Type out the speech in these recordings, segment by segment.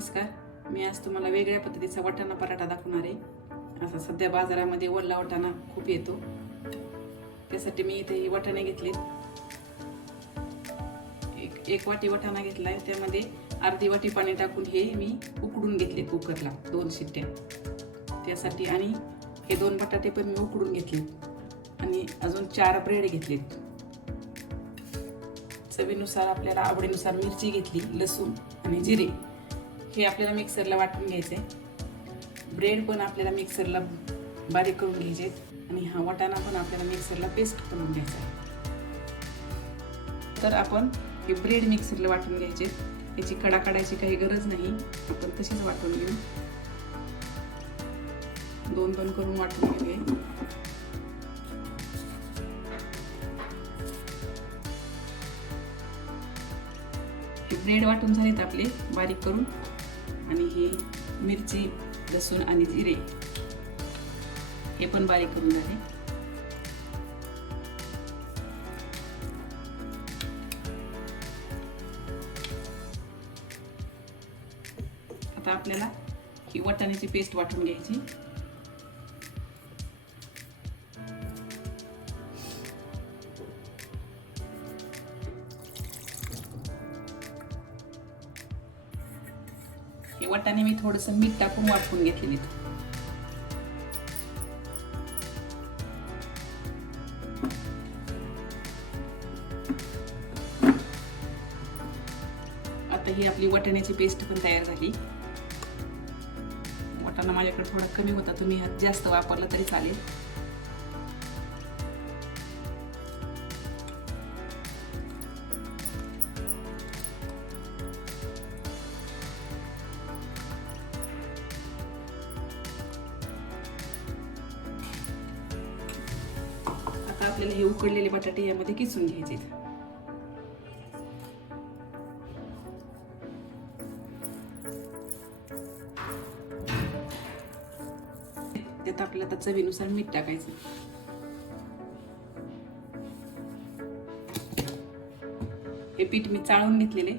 नमस्कार. मी आज तुम्हाला वेगळ्या पद्धतीचा वाटाणा पराठा दाखवणार आहे. असा सध्या बाजारामध्ये वल्ला वाटाणा खूप येतो. त्यासाठी मी इथे वाटाणे घेतले एक एक वाटी वाटाणा आहे त्यामध्ये अर्धी वाटी पाणी टाकून हे मी उकडून घेतले कुकरला दोन शिट्ट्या. त्यासाठी आणि हे दोन बटाटे पण मी उकडून घेतले. आणि अजून चार ब्रेड घेतलेत. चवीनुसार आपल्याला आवडीनुसार मिरची घेतली लसूण आणि जिरे. हे आपल्याला मिक्सरला वाटून घ्यायचे ब्रेड पण आपल्याला मिक्सरला बारीक करून घ्यायचे आणि हा वाटाणा पण आपल्याला मिक्सरला पेस्ट करून घ्यायचा आहे. तर आपण हे ब्रेड मिक्सरला वाटून घ्यायचे. याची कडा काढायची काही गरज नाही. आपण तशीच वाटून घेऊ. दोन दोन करून वाटून घेऊया. हे ब्रेड वाटून झालेत आपले बारीक करून. आणि हे मिरची लसूण आणि जिरे हे पण बारीक करून झाले. आता आपल्याला ही वाटाण्याची पेस्ट वाटून घ्यायची. हे वाटाणे मी थोडंसं मीठ टाकून वाटून घेतलेली आता ही आपली वाटाण्याची पेस्ट पण तयार झाली. वाटाणा माझ्याकडे थोडा कमी होता तुम्ही जास्त वापरला तरी चालेल. आपल्याला हे उकडलेले बटाटे यामध्ये किसून घ्यायचे त्यात आपल्याला आता चवीनुसार मीठ टाकायचं. हे पीठ मी चाळून घेतलेले.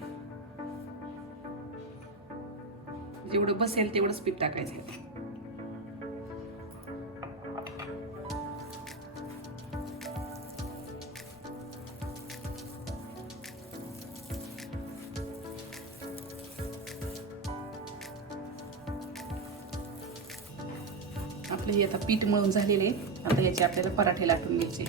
जेवढं बसेल तेवढंच पीठ टाकायचं आपलं हे आता पीठ मळून झालेले आहे. आता याचे आपल्याला पराठे लाटून घ्यायचे.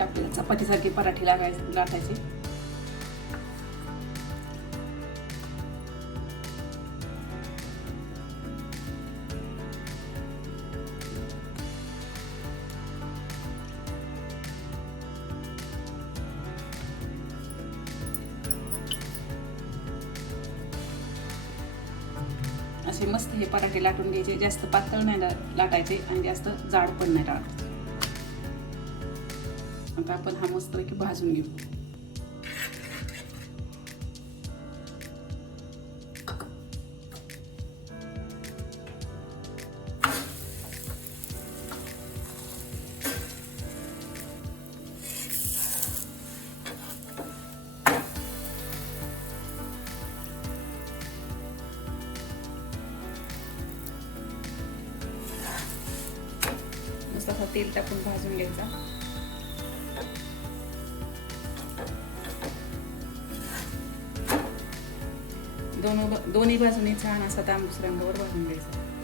आपल्याला चपातीसारखे पराठे लागायचे लाटायचे. असे मस्त हे पराठे लाटून घ्यायचे. जास्त पातळ नाही लाटायचे आणि जास्त जाड पण नाही लाटायचे आता आपण हा मस्त भाजून घेऊ. थोडासा तेल टाकून भाजून घ्यायचा. दोन दोन्ही बाजूने छान असा तांबूस रंगावर भाजून घ्यायचा.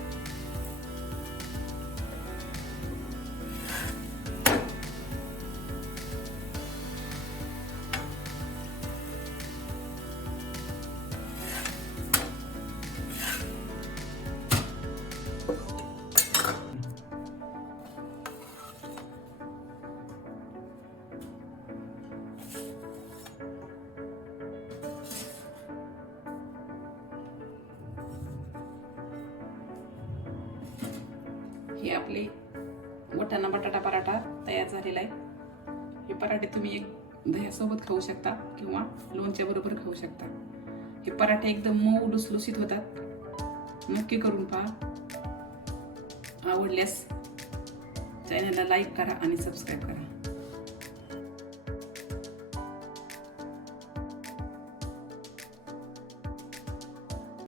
हे आपले वटाणा बटाटा पराठा तयार झालेला आहे. हे पराठे तुम्ही एक दह्यासोबत खाऊ शकता किंवा लोणच्या बरोबर खाऊ शकता. हे पराठे एकदम मऊ लुसलुसीत होतात. नक्की करून पहा. आवडल्यास चॅनलला लाईक करा आणि सबस्क्राईब करा.